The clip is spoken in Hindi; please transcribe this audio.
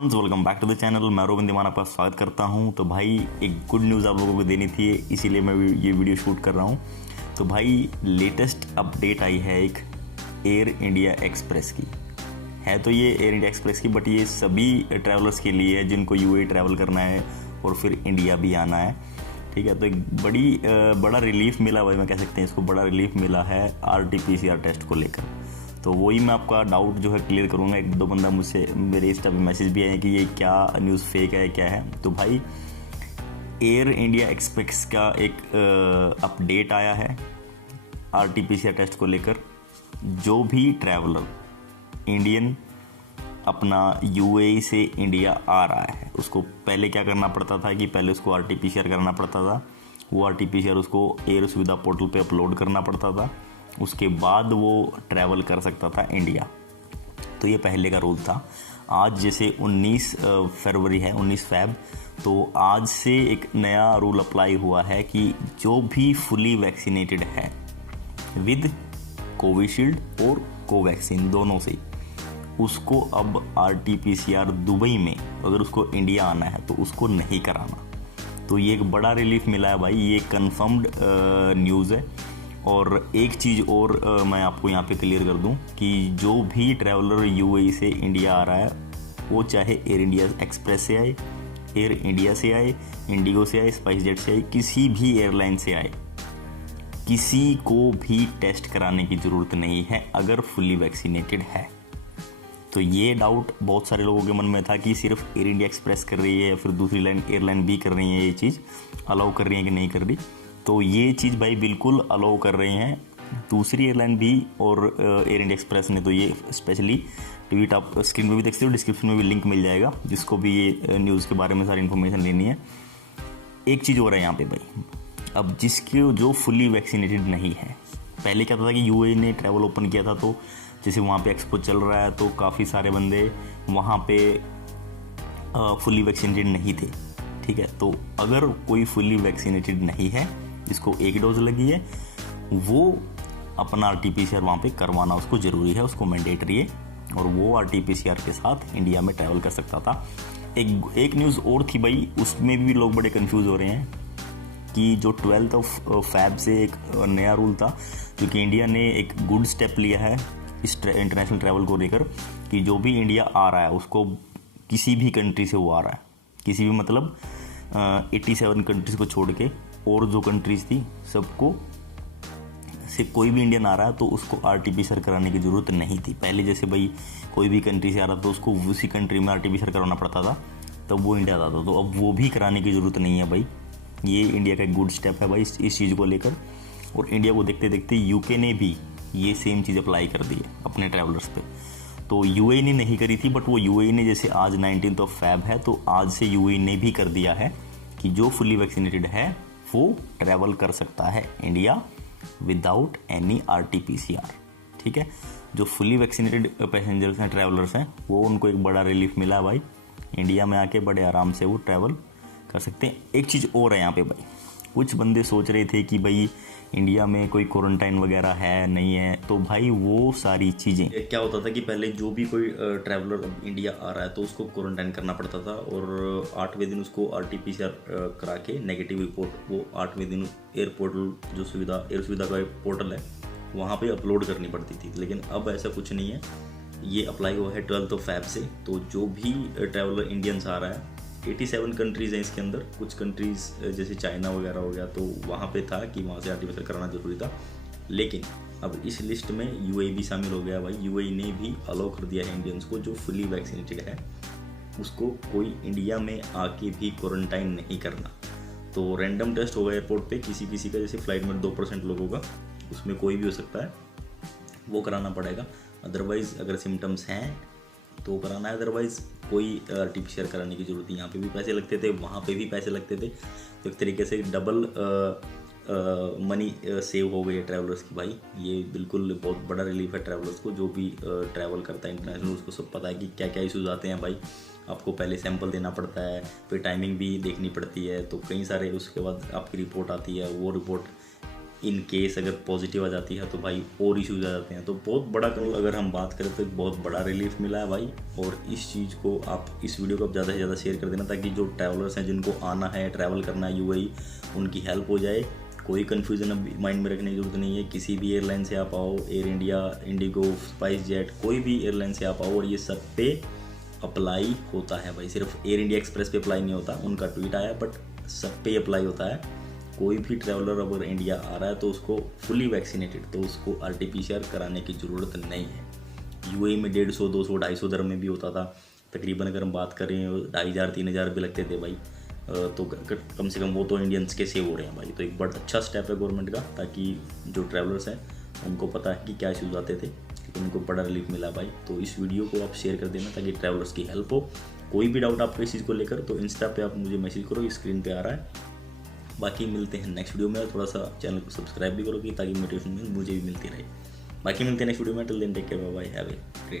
Welcome back to the channel. मैं रोविंद मान आपका स्वागत करता हूं। तो भाई एक गुड न्यूज़ आप लोगों को देनी थी, इसीलिए मैं ये वीडियो शूट कर रहा हूं। तो भाई लेटेस्ट अपडेट आई है एक एयर इंडिया एक्सप्रेस की। है तो ये एयर इंडिया एक्सप्रेस की, बट ये सभी ट्रैवलर्स के लिए है जिनको यूएई ट्रैवल करना है और फिर इंडिया भी आना है। ठीक है, तो एक बड़ा रिलीफ मिला भाई, मैं कह सकते हैं इसको बड़ा रिलीफ मिला है RT-PCR टेस्ट को लेकर। तो वही मैं आपका डाउट जो है क्लियर करूंगा। एक दो बंदा मुझसे मेरे इंस्टा पे मैसेज भी आए कि ये क्या न्यूज़ फेक है क्या है। तो भाई एयर इंडिया एक्सप्रेस का एक अपडेट आया है RT-PCR टेस्ट को लेकर। जो भी ट्रैवलर इंडियन अपना यूएई से इंडिया आ रहा है, उसको पहले क्या करना पड़ता था कि पहले उसको RT-PCR करना पड़ता था। वो RT-PCR उसको एयर सुविधा पोर्टल पे अपलोड करना पड़ता था, उसके बाद वो ट्रैवल कर सकता था इंडिया। तो ये पहले का रूल था। आज जैसे 19 फरवरी है, 19 फ़रवरी, तो आज से एक नया रूल अप्लाई हुआ है कि जो भी फुली वैक्सीनेटेड है विद कोविशील्ड और कोवैक्सीन दोनों से, उसको अब RT-PCR दुबई में अगर उसको इंडिया आना है तो उसको नहीं कराना। तो ये एक बड़ा रिलीफ मिला है भाई, ये कंफर्म्ड न्यूज़ है। और एक चीज़ और मैं आपको यहाँ पे क्लियर कर दूँ कि जो भी ट्रैवलर यूएई से इंडिया आ रहा है, वो चाहे एयर इंडिया एक्सप्रेस से आए, एयर इंडिया से आए, इंडिगो से आए, स्पाइस जेट से आए, किसी भी एयरलाइन से आए, किसी को भी टेस्ट कराने की ज़रूरत नहीं है अगर फुली वैक्सीनेटेड है। तो ये डाउट बहुत सारे लोगों के मन में था कि सिर्फ एयर इंडिया एक्सप्रेस कर रही है या फिर दूसरी एयरलाइन भी कर रही है, ये चीज़ अलाउ कर रही है कि नहीं कर रही। तो ये चीज़ भाई बिल्कुल अलाउ कर रही हैं दूसरी एयरलाइन भी, और एयर इंडिया एक्सप्रेस ने तो ये स्पेशली ट्वीट आप स्क्रीन पे भी देख सकते हो, डिस्क्रिप्शन में भी लिंक मिल जाएगा जिसको भी ये न्यूज़ के बारे में सारी इन्फॉर्मेशन लेनी है। एक चीज़ और है यहाँ पे भाई, अब जिसके जो फुली वैक्सीनेटेड नहीं है, पहले क्या था कि यूएई ने ट्रैवल ओपन किया था, तो जैसे वहाँ पे एक्सपो चल रहा है तो काफ़ी सारे बंदे वहाँ पे फुली वैक्सीनेटेड नहीं थे। ठीक है, तो अगर कोई फुली वैक्सीनेटेड नहीं है, जिसको एक डोज लगी है, वो अपना RT-PCR वहाँ पे करवाना उसको ज़रूरी है, उसको मैंडेटरी है, और वो RT-PCR के साथ इंडिया में ट्रैवल कर सकता था। एक न्यूज़ और थी भाई, उसमें भी लोग बड़े कंफ्यूज हो रहे हैं कि जो 12 फ़रवरी से एक नया रूल था, क्योंकि इंडिया ने एक गुड स्टेप लिया है इस इंटरनेशनल ट्रैवल को लेकर कि जो भी इंडिया आ रहा है उसको किसी भी कंट्री से वो आ रहा है, किसी भी मतलब 87 कंट्रीज़ को छोड़ के और जो कंट्रीज़ थी सबको से कोई भी इंडियन आ रहा है तो उसको RT-PCR कराने की ज़रूरत नहीं थी। पहले जैसे भाई कोई भी कंट्री से आ रहा था तो उसको उसी कंट्री में RT-PCR करवाना पड़ता था, तब वो इंडिया आता था। तो अब वो भी कराने की ज़रूरत नहीं है भाई। ये इंडिया का एक गुड स्टेप है भाई इस चीज़ को लेकर। और इंडिया को देखते देखते यूके ने भी ये सेम चीज़ अप्लाई कर दी है अपने ट्रैवलर्स पे। तो यूएई ने नहीं करी थी, बट वो यूएई ने जैसे आज 19 फ़रवरी है, तो आज से यूएई ने भी कर दिया है कि जो फुली वैक्सीनेटेड है वो ट्रैवल कर सकता है इंडिया विदाउट एनी RT-PCR। ठीक है, जो फुली वैक्सीनेटेड पैसेंजर्स हैं, ट्रैवलर्स हैं, वो उनको एक बड़ा रिलीफ मिला है भाई, इंडिया में आके बड़े आराम से वो ट्रैवल कर सकते हैं। एक चीज़ और है यहाँ पे भाई, कुछ बंदे सोच रहे थे कि भाई इंडिया में कोई क्वारंटाइन वगैरह है नहीं है, तो भाई वो सारी चीज़ें क्या होता था कि पहले जो भी कोई ट्रैवलर इंडिया आ रहा है तो उसको क्वारंटाइन करना पड़ता था, और 8वें दिन उसको RT-PCR करा के नेगेटिव रिपोर्ट वो 8वें दिन एयर सुविधा का पोर्टल है वहाँ पे अपलोड करनी पड़ती थी। लेकिन अब ऐसा कुछ नहीं है, ये अप्लाई हुआ है 12 फ़रवरी से। तो जो भी ट्रैवलर इंडियंस आ रहा है, 87 कंट्रीज़ हैं इसके अंदर, कुछ कंट्रीज़ जैसे चाइना वगैरह हो गया तो वहाँ पे था कि वहाँ से RT-PCR कराना जरूरी था, लेकिन अब इस लिस्ट में यूएई भी शामिल हो गया भाई। यूएई ने भी अलाउ कर दिया है इंडियंस को जो फुली वैक्सीनेटेड है उसको कोई इंडिया में आके भी क्वारंटाइन नहीं करना। तो रैंडम टेस्ट होगा एयरपोर्ट पे, किसी का जैसे फ्लाइट में 2% लोगों का, उसमें कोई भी हो सकता है, वो कराना पड़ेगा। अदरवाइज़ अगर सिम्टम्स हैं तो कराना है, अदरवाइज़ कोई RT-PCR कराने की ज़रूरत नहीं। यहाँ पे भी पैसे लगते थे, वहाँ पे भी पैसे लगते थे, तो एक तरीके से डबल मनी सेव हो गई है ट्रैवलर्स की भाई। ये बिल्कुल बहुत बड़ा रिलीफ है ट्रैवलर्स को, जो भी ट्रैवल करता है इंटरनेशनल, उसको सब पता है कि क्या क्या इशूज़ आते हैं भाई। आपको पहले सैंपल देना पड़ता है, फिर टाइमिंग भी देखनी पड़ती है, तो कई सारे उसके बाद आपकी रिपोर्ट आती है, वो रिपोर्ट इन केस अगर पॉजिटिव आ जाती है तो भाई और इश्यूज आ जाते हैं। तो बहुत बड़ा अगर हम बात करें तो एक बहुत बड़ा रिलीफ मिला है भाई। और इस चीज़ को आप इस वीडियो को आप ज़्यादा से ज़्यादा शेयर कर देना ताकि जो ट्रैवलर्स हैं जिनको आना है ट्रैवल करना है यूएई उनकी हेल्प हो जाए। कोई कन्फ्यूज़न अब माइंड में रखने की जरूरत नहीं है। किसी भी एयरलाइन से आप आओ, air India, Indigo, spice jet, कोई भी एयरलाइन से आप आओ और ये सब पे अप्लाई होता है भाई। सिर्फ एयर इंडिया एक्सप्रेस पे अप्लाई नहीं होता, उनका ट्वीट आया, बट सब पे अप्लाई होता है। कोई भी ट्रैवलर अगर इंडिया आ रहा है तो उसको फुली वैक्सीनेटेड, तो उसको RT-PCR कराने की ज़रूरत नहीं है। यूएई में 150, 200, 250 दरम में भी होता था तकरीबन। अगर हम बात करें 2500, 3000 भी लगते थे भाई। तो कम से कम वो तो इंडियंस के सेव हो रहे हैं भाई। तो एक बड़ा अच्छा स्टेप है गवर्नमेंट का, ताकि जो ट्रैवलर्स हैं उनको पता है कि क्या इश्यूज आते थे, लेकिन उनको बड़ा रिलीफ मिला भाई। तो इस वीडियो को आप शेयर कर देना ताकि ट्रैवलर्स की हेल्प हो। कोई भी डाउट आपको इस चीज़ को लेकर तो इंस्टा पे आप मुझे मैसेज करो, स्क्रीन पे आ रहा है। बाकी मिलते हैं नेक्स्ट वीडियो में। थोड़ा सा चैनल को सब्सक्राइब भी करोगे ताकि मोटिवेशन मुझे भी मिलती रहे। बाकी मिलते हैं नेक्स्ट वीडियो में। Till then take care, bye bye, have a great.